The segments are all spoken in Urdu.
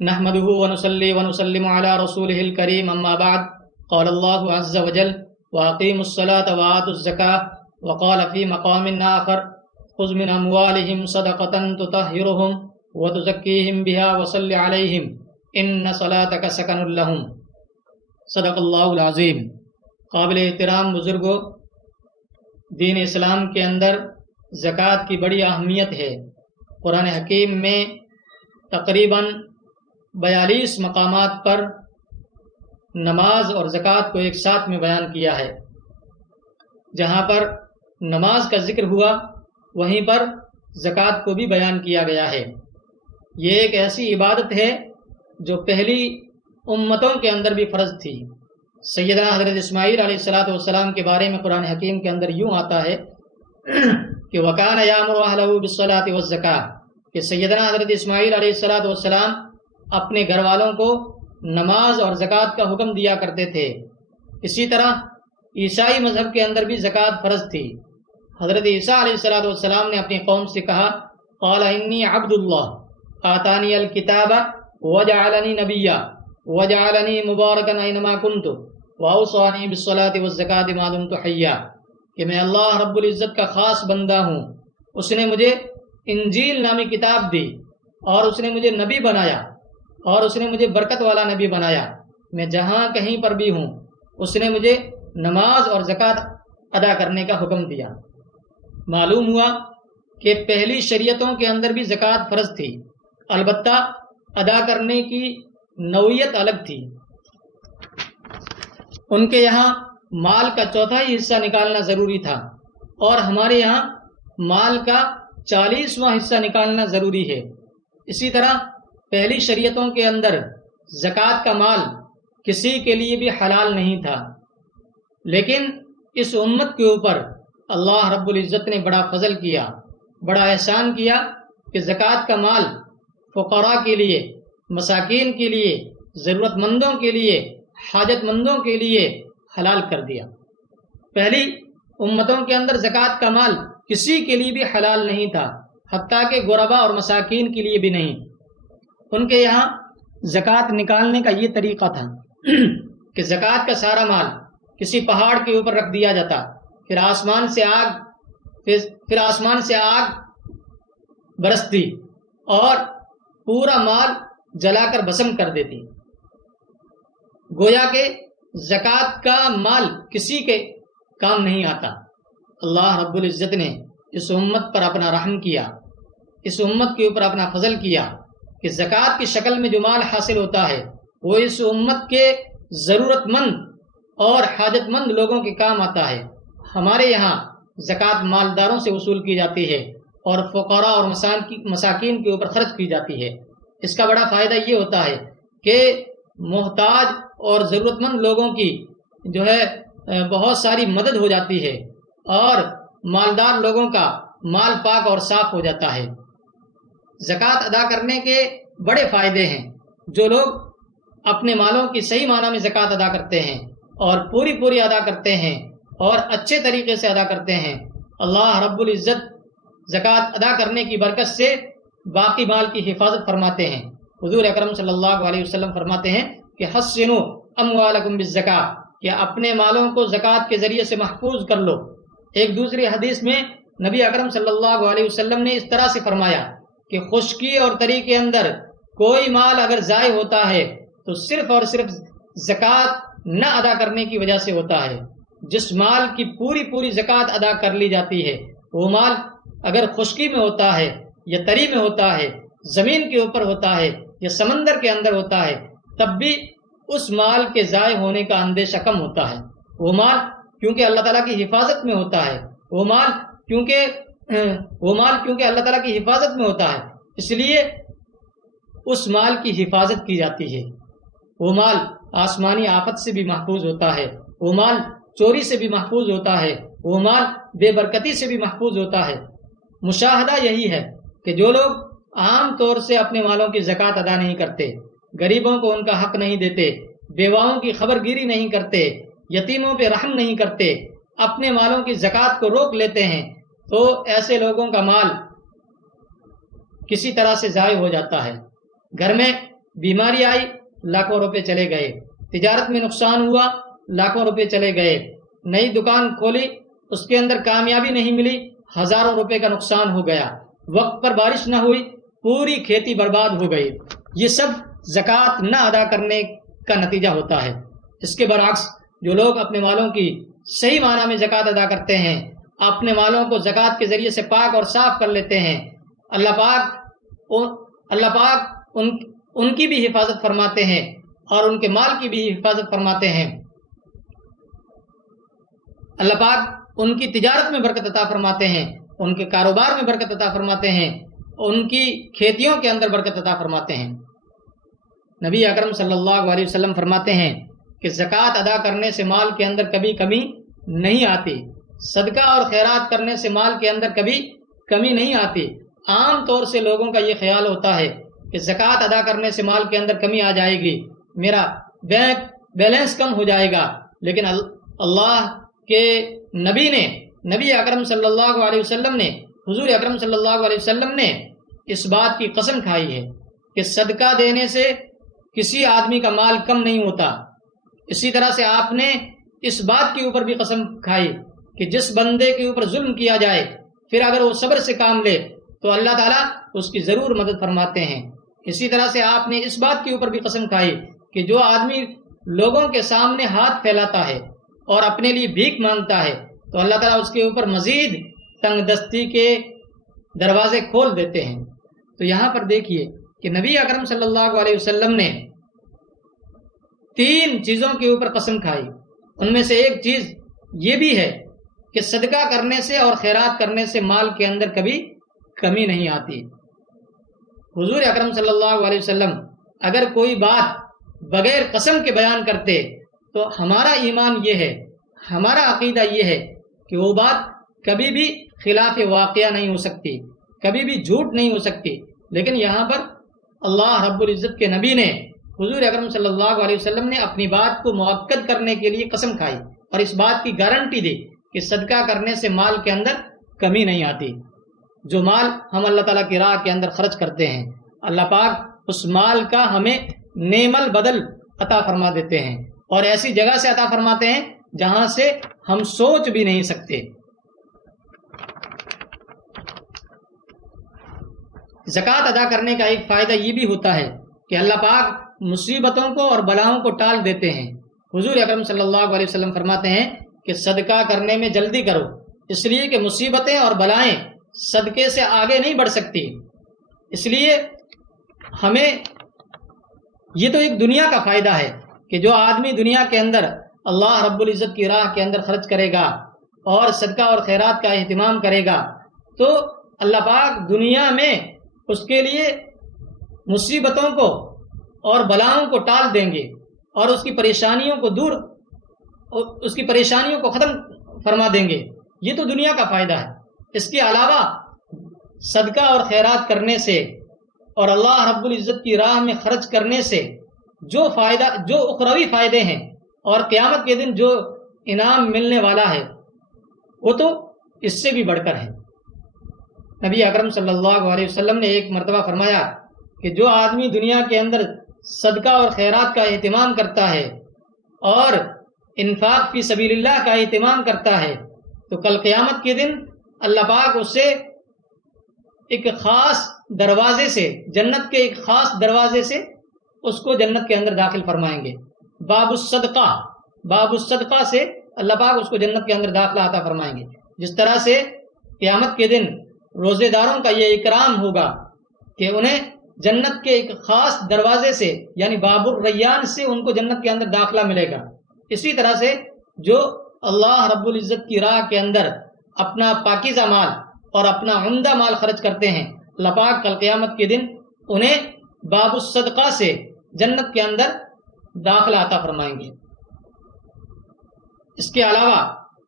نحمده ونصلي ونسلم على رسوله الكريم اما بعد قال الله عز وجل واقيموا الصلاة وآتوا الزكاة وقال في مقام آخر خذ من اموالهم صدقة تطهرهم وتزكيهم بها وصل عليهم ان صلاتك سكن لهم صدق اللہ العظیم۔ قابل احترام بزرگوں، دین اسلام کے اندر زکوٰۃ کی بڑی اہمیت ہے۔ قرآن حکیم میں تقریباً 42 مقامات پر نماز اور زکوٰۃ کو ایک ساتھ میں بیان کیا ہے۔ جہاں پر نماز کا ذکر ہوا وہیں پر زکوٰۃ کو بھی بیان کیا گیا ہے۔ یہ ایک ایسی عبادت ہے جو پہلی امتوں کے اندر بھی فرض تھی۔ سیدنا حضرت اسماعیل علیہ السلام کے بارے میں قرآن حکیم کے اندر یوں آتا ہے کہ وَكَانَ يَأْمُرُ أَهْلَهُ بِالصَّلَاةِ وَالزَّكَاةِ کہ سیدنا حضرت اسماعیل علیہ السلام اپنے گھر والوں کو نماز اور زکوٰۃ کا حکم دیا کرتے تھے۔ اسی طرح عیسائی مذہب کے اندر بھی زکوٰۃ فرض تھی۔ حضرت عیسیٰ علیہ السلام نے اپنی قوم سے کہا قال انی عبد اللہ آتانی الکتاب وجعلنی نبیا وجعلنی مبارکا اینما کنت واوصانی بالصلاۃ والزکاۃ ما دمت حیا کہ میں اللہ رب العزت کا خاص بندہ ہوں۔ اس نے مجھے انجیل نامی کتاب دی اور اس نے مجھے نبی بنایا اور اس نے مجھے برکت والا نبی بنایا۔ میں جہاں کہیں پر بھی ہوں اس نے مجھے نماز اور زکوٰۃ ادا کرنے کا حکم دیا۔ معلوم ہوا کہ پہلی شریعتوں کے اندر بھی زکوٰۃ فرض تھی، البتہ ادا کرنے کی نوعیت الگ تھی۔ ان کے یہاں مال کا چوتھائی حصہ نکالنا ضروری تھا اور ہمارے یہاں مال کا 40واں حصہ نکالنا ضروری ہے۔ اسی طرح پہلی شریعتوں کے اندر زکوٰۃ کا مال کسی کے لیے بھی حلال نہیں تھا، لیکن اس امت کے اوپر اللہ رب العزت نے بڑا فضل کیا، بڑا احسان کیا کہ زکوٰۃ کا مال فقراء کے لیے، مساکین کے لیے، ضرورت مندوں کے لیے، حاجت مندوں کے لیے حلال کر دیا۔ پہلی امتوں کے اندر زکوٰۃ کا مال کسی کے لیے بھی حلال نہیں تھا، حتیٰ کہ غربا اور مساکین کے لیے بھی نہیں۔ ان کے یہاں زکوٰۃ نکالنے کا یہ طریقہ تھا کہ زکوٰۃ کا سارا مال کسی پہاڑ کے اوپر رکھ دیا جاتا، پھر آسمان سے آگ برستی اور پورا مال جلا کر بھسم کر دیتی۔ گویا کہ زکوٰۃ کا مال کسی کے کام نہیں آتا۔ اللہ رب العزت نے اس امت پر اپنا رحم کیا، اس امت کے اوپر اپنا فضل کیا کہ زکوٰۃ کی شکل میں جو مال حاصل ہوتا ہے وہ اس امت کے ضرورت مند اور حاجت مند لوگوں کے کام آتا ہے۔ ہمارے یہاں زکوٰۃ مالداروں سے وصول کی جاتی ہے اور فقراء اور مساکین کے اوپر خرچ کی جاتی ہے۔ اس کا بڑا فائدہ یہ ہوتا ہے کہ محتاج اور ضرورت مند لوگوں کی جو ہے بہت ساری مدد ہو جاتی ہے اور مالدار لوگوں کا مال پاک اور صاف ہو جاتا ہے۔ زکوٰۃ ادا کرنے کے بڑے فائدے ہیں۔ جو لوگ اپنے مالوں کی صحیح معنی میں زکوٰۃ ادا کرتے ہیں اور پوری ادا کرتے ہیں اور اچھے طریقے سے ادا کرتے ہیں، اللہ رب العزت زکوٰۃ ادا کرنے کی برکت سے باقی مال کی حفاظت فرماتے ہیں۔ حضور اکرم صلی اللہ علیہ وسلم فرماتے ہیں کہ حسنوا اموالکم بالزکاۃ کہ اپنے مالوں کو زکوٰۃ کے ذریعے سے محفوظ کر لو۔ ایک دوسری حدیث میں نبی اکرم صلی اللہ علیہ وسلم نے اس طرح سے فرمایا کہ خشکی اور تری کے اندر کوئی مال اگر ضائع ہوتا ہے تو صرف اور صرف زکوٰۃ نہ ادا کرنے کی وجہ سے ہوتا ہے۔ جس مال کی پوری زکوٰۃ ادا کر لی جاتی ہے وہ مال اگر خشکی میں ہوتا ہے یا تری میں ہوتا ہے، زمین کے اوپر ہوتا ہے یا سمندر کے اندر ہوتا ہے، تب بھی اس مال کے ضائع ہونے کا اندیشہ کم ہوتا ہے۔ وہ مال کیونکہ اللہ تعالیٰ کی حفاظت میں ہوتا ہے، وہ مال کیونکہ اللہ تعالیٰ کی حفاظت میں ہوتا ہے، اس لیے اس مال کی حفاظت کی جاتی ہے۔ وہ مال آسمانی آفت سے بھی محفوظ ہوتا ہے، وہ مال چوری سے بھی محفوظ ہوتا ہے، وہ مال بے برکتی سے بھی محفوظ ہوتا ہے۔ مشاہدہ یہی ہے کہ جو لوگ عام طور سے اپنے مالوں کی زکوٰۃ ادا نہیں کرتے، غریبوں کو ان کا حق نہیں دیتے، بیواؤں کی خبر گیری نہیں کرتے، یتیموں پہ رحم نہیں کرتے، اپنے مالوں کی زکوٰۃ کو روک لیتے ہیں، تو ایسے لوگوں کا مال کسی طرح سے ضائع ہو جاتا ہے۔ گھر میں بیماری آئی لاکھوں روپے چلے گئے، تجارت میں نقصان ہوا لاکھوں روپے چلے گئے، نئی دکان کھولی اس کے اندر کامیابی نہیں ملی، ہزاروں روپے کا نقصان ہو گیا، وقت پر بارش نہ ہوئی، پوری کھیتی برباد ہو گئی۔ یہ سب زکوٰۃ نہ ادا کرنے کا نتیجہ ہوتا ہے۔ اس کے برعکس جو لوگ اپنے مالوں کی صحیح معنی میں زکوٰۃ ادا کرتے ہیں، اپنے مالوں کو زکوٰۃ کے ذریعے سے پاک اور صاف کر لیتے ہیں، اللہ پاک ان کی بھی حفاظت فرماتے ہیں اور ان کے مال کی بھی حفاظت فرماتے ہیں۔ اللہ پاک ان کی تجارت میں برکت عطا فرماتے ہیں، ان کے کاروبار میں برکت عطا فرماتے ہیں، ان کی کھیتیوں کے اندر برکت عطا فرماتے ہیں۔ نبی اکرم صلی اللہ علیہ وسلم فرماتے ہیں کہ زکوٰۃ ادا کرنے سے مال کے اندر کبھی کمی نہیں آتی، صدقہ اور خیرات کرنے سے مال کے اندر کبھی کمی نہیں آتی۔ عام طور سے لوگوں کا یہ خیال ہوتا ہے کہ زکوٰۃ ادا کرنے سے مال کے اندر کمی آ جائے گی، میرا بینک بیلنس کم ہو جائے گا، لیکن اللہ کے نبی اکرم صلی اللہ علیہ وسلم نے، حضور اکرم صلی اللہ علیہ وسلم نے اس بات کی قسم کھائی ہے کہ صدقہ دینے سے کسی آدمی کا مال کم نہیں ہوتا۔ اسی طرح سے آپ نے اس بات کے اوپر بھی قسم کھائی کہ جس بندے کے اوپر ظلم کیا جائے پھر اگر وہ صبر سے کام لے تو اللہ تعالیٰ اس کی ضرور مدد فرماتے ہیں۔ اسی طرح سے آپ نے اس بات کے اوپر بھی قسم کھائی کہ جو آدمی لوگوں کے سامنے ہاتھ پھیلاتا ہے اور اپنے لیے بھیک مانگتا ہے تو اللہ تعالیٰ اس کے اوپر مزید تنگ دستی کے دروازے کھول دیتے ہیں۔ تو یہاں پر دیکھیے کہ نبی اکرم صلی اللہ علیہ وسلم نے 3 چیزوں کے اوپر قسم کھائی، ان میں سے ایک چیز یہ بھی ہے کہ صدقہ کرنے سے اور خیرات کرنے سے مال کے اندر کبھی کمی نہیں آتی۔ حضور اکرم صلی اللہ علیہ وسلم اگر کوئی بات بغیر قسم کے بیان کرتے تو ہمارا ایمان یہ ہے، ہمارا عقیدہ یہ ہے کہ وہ بات کبھی بھی خلاف واقعہ نہیں ہو سکتی، کبھی بھی جھوٹ نہیں ہو سکتی، لیکن یہاں پر اللہ رب العزت کے نبی نے، حضور اکرم صلی اللہ علیہ وسلم نے اپنی بات کو مؤکد کرنے کے لیے قسم کھائی اور اس بات کی گارنٹی دی کہ صدقہ کرنے سے مال کے اندر کمی نہیں آتی۔ جو مال ہم اللہ تعالیٰ کی راہ کے اندر خرچ کرتے ہیں، اللہ پاک اس مال کا ہمیں نعم البدل عطا فرما دیتے ہیں اور ایسی جگہ سے عطا فرماتے ہیں جہاں سے ہم سوچ بھی نہیں سکتے۔ زکوٰۃ ادا کرنے کا ایک فائدہ یہ بھی ہوتا ہے کہ اللہ پاک مصیبتوں کو اور بلاؤں کو ٹال دیتے ہیں۔ حضور اکرم صلی اللہ علیہ وسلم فرماتے ہیں کہ صدقہ کرنے میں جلدی کرو، اس لیے کہ مصیبتیں اور بلائیں صدقے سے آگے نہیں بڑھ سکتی۔ اس لیے ہمیں یہ تو ایک دنیا کا فائدہ ہے کہ جو آدمی دنیا کے اندر اللہ رب العزت کی راہ کے اندر خرچ کرے گا اور صدقہ اور خیرات کا اہتمام کرے گا تو اللہ پاک دنیا میں اس کے لیے مصیبتوں کو اور بلاؤں کو ٹال دیں گے اور اس کی پریشانیوں کو ختم فرما دیں گے۔ یہ تو دنیا کا فائدہ ہے۔ اس کے علاوہ صدقہ اور خیرات کرنے سے اور اللہ رب العزت کی راہ میں خرچ کرنے سے جو اخروی فائدے ہیں اور قیامت کے دن جو انعام ملنے والا ہے وہ تو اس سے بھی بڑھ کر ہے۔ نبی اکرم صلی اللہ علیہ وسلم نے ایک مرتبہ فرمایا کہ جو آدمی دنیا کے اندر صدقہ اور خیرات کا اہتمام کرتا ہے اور انفاق فی سبیل اللہ کا اہتمام کرتا ہے تو کل قیامت کے دن اللہ پاک اسے ایک خاص دروازے سے، جنت کے ایک خاص دروازے سے اس کو جنت کے اندر داخل فرمائیں گے۔ باب الصدقہ سے اللہ پاک اس کو جنت کے اندر داخلہ عطا فرمائیں گے۔ جس طرح سے قیامت کے دن روزے داروں کا یہ اکرام ہوگا کہ انہیں جنت کے ایک خاص دروازے سے یعنی باب الریان سے ان کو جنت کے اندر داخلہ ملے گا۔ اسی طرح سے جو اللہ رب العزت کی راہ کے اندر اپنا پاکیزہ مال اور اپنا عمدہ مال خرچ کرتے ہیں، اللہ پاک کل قیامت کے دن انہیں باب الصدقہ سے جنت کے اندر داخلہ عطا فرمائیں گے۔ اس کے علاوہ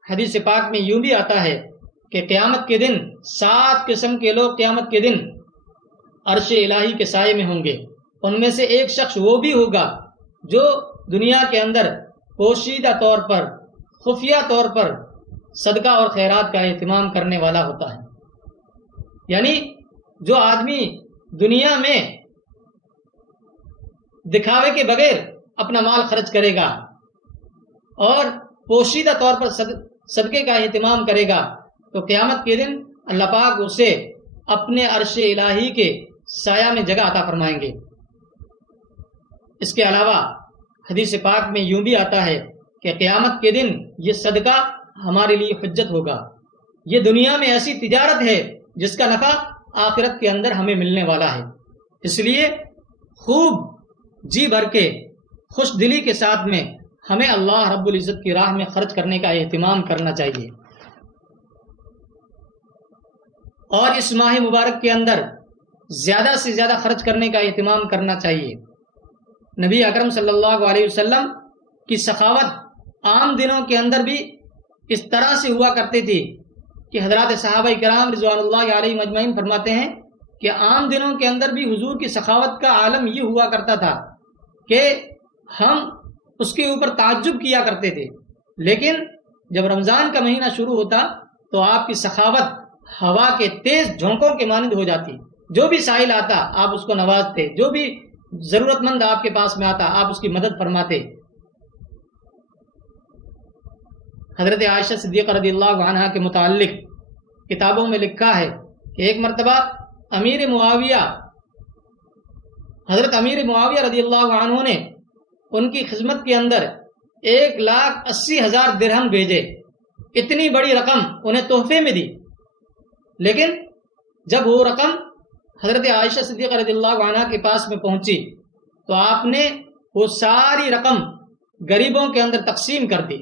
حدیث پاک میں یوں بھی آتا ہے کہ قیامت کے دن 7 قسم کے لوگ قیامت کے دن عرش الہی کے سائے میں ہوں گے۔ ان میں سے ایک شخص وہ بھی ہوگا جو دنیا کے اندر پوشیدہ طور پر، خفیہ طور پر صدقہ اور خیرات کا اہتمام کرنے والا ہوتا ہے۔ یعنی جو آدمی دنیا میں دکھاوے کے بغیر اپنا مال خرچ کرے گا اور پوشیدہ طور پر صدقے کا اہتمام کرے گا تو قیامت کے دن اللہ پاک اسے اپنے عرش الہی کے سایہ میں جگہ عطا فرمائیں گے۔ اس کے علاوہ حدیث پاک میں یوں بھی آتا ہے کہ قیامت کے دن یہ صدقہ ہمارے لیے حجت ہوگا۔ یہ دنیا میں ایسی تجارت ہے جس کا نفع آخرت کے اندر ہمیں ملنے والا ہے، اس لیے خوب جی بھر کے خوش دلی کے ساتھ میں ہمیں اللہ رب العزت کی راہ میں خرچ کرنے کا اہتمام کرنا چاہیے، اور اس ماہ مبارک کے اندر زیادہ سے زیادہ خرچ کرنے کا اہتمام کرنا چاہیے۔ نبی اکرم صلی اللہ علیہ وسلم کی سخاوت عام دنوں کے اندر بھی اس طرح سے ہوا کرتی تھی کہ حضرات صحابہ کرام رضوان اللہ علیہ مجمعین فرماتے ہیں کہ عام دنوں کے اندر بھی حضور کی سخاوت کا عالم یہ ہوا کرتا تھا کہ ہم اس کے اوپر تعجب کیا کرتے تھے، لیکن جب رمضان کا مہینہ شروع ہوتا تو آپ کی سخاوت ہوا کے تیز جھونکوں کے مانند ہو جاتی، جو بھی سائل آتا آپ اس کو نوازتے، جو بھی ضرورت مند آپ کے پاس میں آتا آپ اس کی مدد فرماتے۔ حضرت عائشہ صدیقہ رضی اللہ عنہا کے متعلق کتابوں میں لکھا ہے کہ ایک مرتبہ حضرت امیر معاویہ رضی اللہ عنہ نے ان کی خدمت کے اندر 1,80,000 درہم بھیجے، اتنی بڑی رقم انہیں تحفے میں دی، لیکن جب وہ رقم حضرت عائشہ صدیقہ رضی اللہ عنہ کے پاس میں پہنچی تو آپ نے وہ ساری رقم غریبوں کے اندر تقسیم کر دی،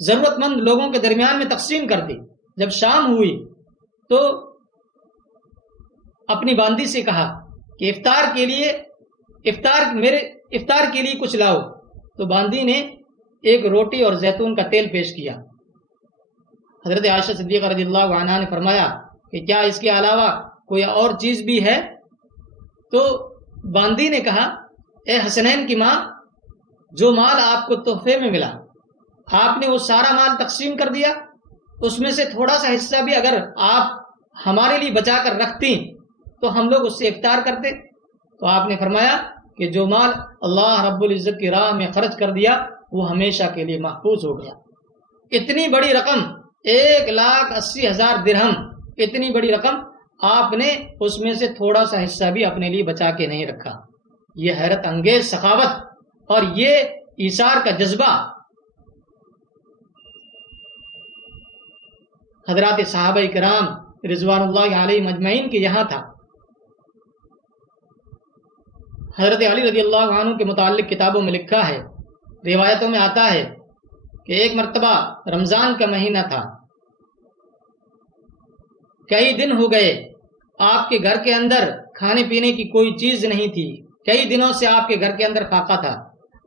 ضرورت مند لوگوں کے درمیان میں تقسیم کر دی۔ جب شام ہوئی تو اپنی باندی سے کہا کہ افطار کے لیے کچھ لاؤ، تو باندی نے ایک روٹی اور زیتون کا تیل پیش کیا۔ حضرت عائشہ صدیقہ رضی اللہ عنہ نے فرمایا کہ کیا اس کے علاوہ کوئی اور چیز بھی ہے؟ تو باندی نے کہا، اے حسنین کی ماں، جو مال آپ کو تحفے میں ملا آپ نے وہ سارا مال تقسیم کر دیا، اس میں سے تھوڑا سا حصہ بھی اگر آپ ہمارے لیے بچا کر رکھتی تو ہم لوگ اس سے افطار کرتے۔ تو آپ نے فرمایا کہ جو مال اللہ رب العزت کی راہ میں خرچ کر دیا وہ ہمیشہ کے لیے محفوظ ہو گیا۔ اتنی بڑی رقم 1,80,000 درہم، اتنی بڑی رقم آپ نے اس میں سے تھوڑا سا حصہ بھی اپنے لیے بچا کے نہیں رکھا۔ یہ حیرت انگیز سخاوت اور یہ ایثار کا جذبہ حضرات صحابہ کرام رضوان اللہ علیہ مجمعین کے یہاں تھا۔ حضرت علی رضی اللہ عنہ کے متعلق کتابوں میں لکھا ہے، روایتوں میں آتا ہے کہ ایک مرتبہ رمضان کا مہینہ تھا، کئی دن ہو گئے آپ کے گھر کے اندر کھانے پینے کی کوئی چیز نہیں تھی، کئی دنوں سے آپ کے گھر کے اندر فاقہ تھا،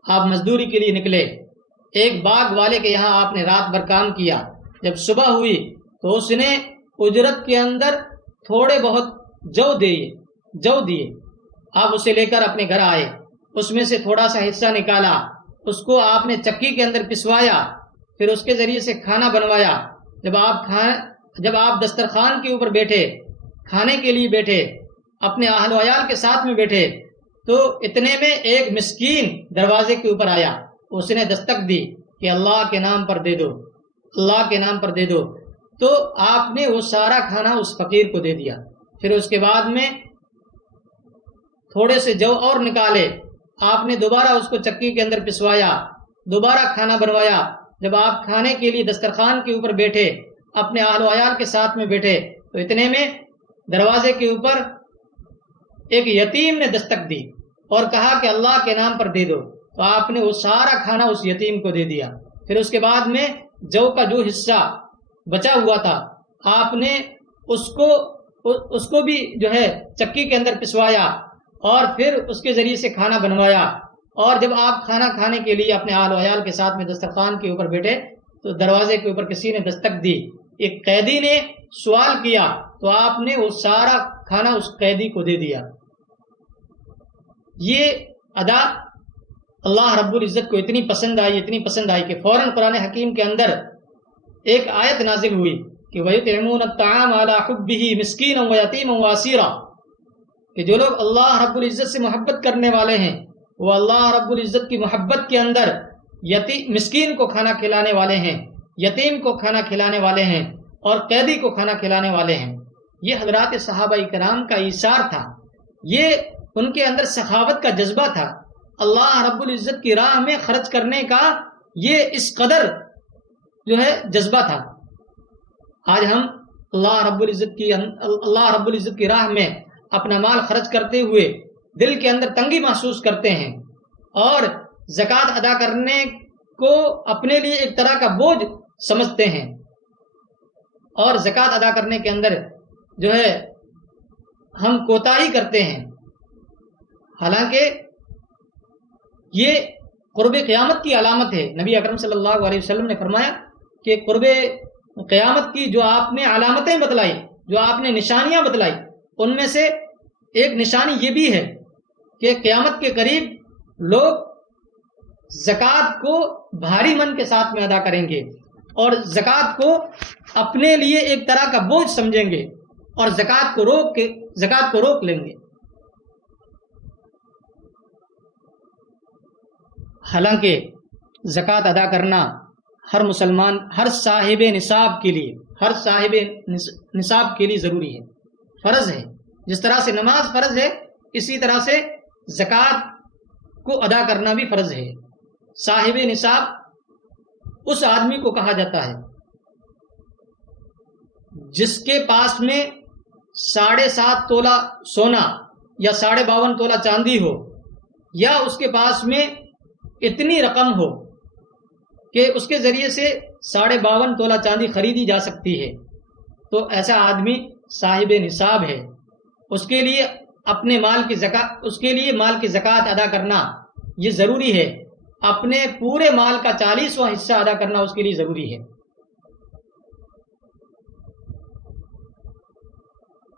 آپ مزدوری کے لیے نکلے، ایک باغ والے کے یہاں آپ نے رات بھر کام کیا، جب صبح ہوئی تو اس نے اجرت کے اندر تھوڑے بہت جو دیے، آپ اسے لے کر اپنے گھر آئے، اس میں سے تھوڑا سا حصہ نکالا، اس کو آپ نے چکی کے اندر پسوایا، پھر اس کے ذریعے سے کھانا بنوایا۔ جب آپ دسترخوان کے اوپر بیٹھے، کھانے کے لیے بیٹھے، اپنے اہل و عیال کے ساتھ میں بیٹھے، تو اتنے میں ایک مسکین دروازے کے اوپر آیا، اس نے دستک دی کہ اللہ کے نام پر دے دو، اللہ کے نام پر دے دو، تو آپ نے وہ سارا کھانا اس فقیر کو دے دیا۔ پھر اس کے بعد میں تھوڑے سے جو اور نکالے، آپ نے دوبارہ اس کو چکی کے اندر پسوایا، دوبارہ کھانا بنوایا۔ جب آپ کھانے کے لیے دسترخوان کے اوپر بیٹھے، اپنے اہل و عیال کے ساتھ میں بیٹھے، تو اتنے میں دروازے کے اوپر ایک یتیم نے دستک دی اور کہا کہ اللہ کے نام پر دے دو، تو آپ نے وہ سارا کھانا اس یتیم کو دے دیا۔ پھر اس کے بعد میں جو کا جو حصہ بچا ہوا تھا، آپ نے اس کو بھی جو ہے چکی کے اندر پسوایا اور پھر اس کے ذریعے سے کھانا بنوایا۔ اور جب آپ کھانا کھانے کے لیے اپنے اہل و عیال کے ساتھ میں دسترخوان کے اوپر بیٹھے تو دروازے کے اوپر کسی نے دستک دی، ایک قیدی نے سوال کیا، تو آپ نے وہ سارا کھانا اس قیدی کو دے دیا۔ یہ ادا اللہ رب العزت کو اتنی پسند آئی کہ فوراً قرآن حکیم کے اندر ایک آیت نازل ہوئی کہ وَيُطْعِمُونَ الطَّعَامَ عَلَىٰ حُبِّهِ مِسْكِينًا وَيَتِيمًا وَأَسِيرًا، کہ جو لوگ اللہ رب العزت سے محبت کرنے والے ہیں وہ اللہ رب العزت کی محبت کے اندر مسکین کو کھانا کھلانے والے ہیں، یتیم کو کھانا کھلانے والے ہیں، اور قیدی کو کھانا کھلانے والے ہیں۔ یہ حضرات صحابہ کرام کا ایثار تھا، یہ ان کے اندر سخاوت کا جذبہ تھا، اللہ رب العزت کی راہ میں خرچ کرنے کا یہ اس قدر جو ہے جذبہ تھا۔ آج ہم اللہ رب العزت کی راہ میں اپنا مال خرچ کرتے ہوئے دل کے اندر تنگی محسوس کرتے ہیں اور زکوٰۃ ادا کرنے کو اپنے لیے ایک طرح کا بوجھ سمجھتے ہیں، اور زکوٰۃ ادا کرنے کے اندر جو ہے ہم کوتاہی کرتے ہیں، حالانکہ یہ قرب قیامت کی علامت ہے۔ نبی اکرم صلی اللہ علیہ وسلم نے فرمایا کہ قرب قیامت کی جو آپ نے علامتیں بتلائی، جو آپ نے نشانیاں بتلائی، ان میں سے ایک نشانی یہ بھی ہے کہ قیامت کے قریب لوگ زکوٰۃ کو بھاری من کے ساتھ میں ادا کریں گے اور زکوٰۃ کو اپنے لیے ایک طرح کا بوجھ سمجھیں گے اور زکوٰۃ کو روک لیں گے۔ حالانکہ زکوٰۃ ادا کرنا ہر مسلمان، ہر صاحب نصاب کے لیے ضروری ہے، فرض ہے۔ جس طرح سے نماز فرض ہے، اسی طرح سے زکوٰۃ کو ادا کرنا بھی فرض ہے۔ صاحب نصاب اس آدمی کو کہا جاتا ہے جس کے پاس میں 7.5 تولہ سونا یا 52.5 تولہ چاندی ہو، یا اس کے پاس میں اتنی رقم ہو کہ اس کے ذریعے سے 52.5 تولہ چاندی خریدی جا سکتی ہے، تو ایسا آدمی صاحب نصاب ہے۔ اس کے لیے اپنے مال کی زکوٰۃ ادا کرنا یہ ضروری ہے، اپنے پورے مال کا 40واں حصہ ادا کرنا اس کے لیے ضروری ہے۔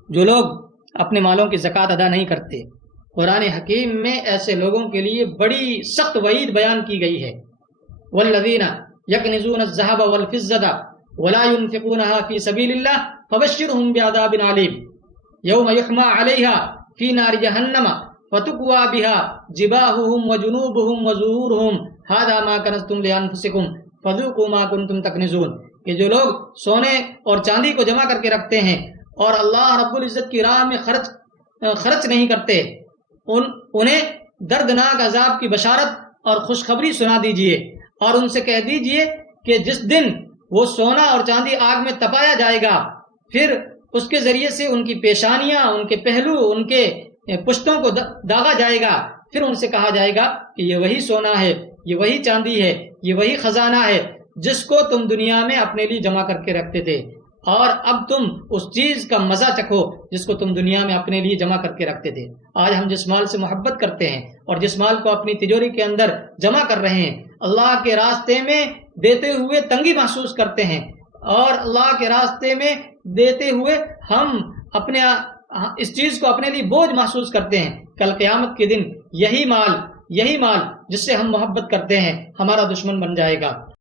جو لوگ اپنے مالوں کی زکوٰۃ ادا نہیں کرتے، قرآن حکیم میں ایسے لوگوں کے لیے بڑی سخت وعید بیان کی گئی ہے۔ والذین یکنزون الذھب والفضة ولا ينفقونها في سبيل الله فبشرهم بعذاب علیم یوم یحمى علیها فی نار جہنم فتکوی بها جباہهم وجنوبهم وظہورهم ھذا ما کنزتم لانفسکم فذوقوا ما کنتم تکنزون، کہ جو لوگ سونے اور چاندی کو جمع کر کے رکھتے ہیں اور اللہ رب العزت کی راہ میں خرچ نہیں کرتے، انہیں دردناک عذاب کی بشارت اور خوشخبری سنا دیجئے، اور ان سے کہہ دیجئے کہ جس دن وہ سونا اور چاندی آگ میں تپایا جائے گا، پھر اس کے ذریعے سے ان کی پیشانیاں، ان کے پہلو، ان کے پشتوں کو داغا جائے گا، پھر ان سے کہا جائے گا کہ یہ وہی سونا ہے، یہ وہی چاندی ہے، یہ وہی خزانہ ہے جس کو تم دنیا میں اپنے لیے جمع کر کے رکھتے تھے، اور اب تم اس چیز کا مزہ چکھو جس کو تم دنیا میں اپنے لیے جمع کر کے رکھتے تھے۔ آج ہم جس مال سے محبت کرتے ہیں اور جس مال کو اپنی تجوری کے اندر جمع کر رہے ہیں، اللہ کے راستے میں دیتے ہوئے تنگی محسوس کرتے ہیں، اور اللہ کے راستے میں دیتے ہوئے ہم اس چیز کو اپنے لیے بوجھ محسوس کرتے ہیں۔ کل قیامت کے دن یہی مال جس سے ہم محبت کرتے ہیں ہمارا دشمن بن جائے گا۔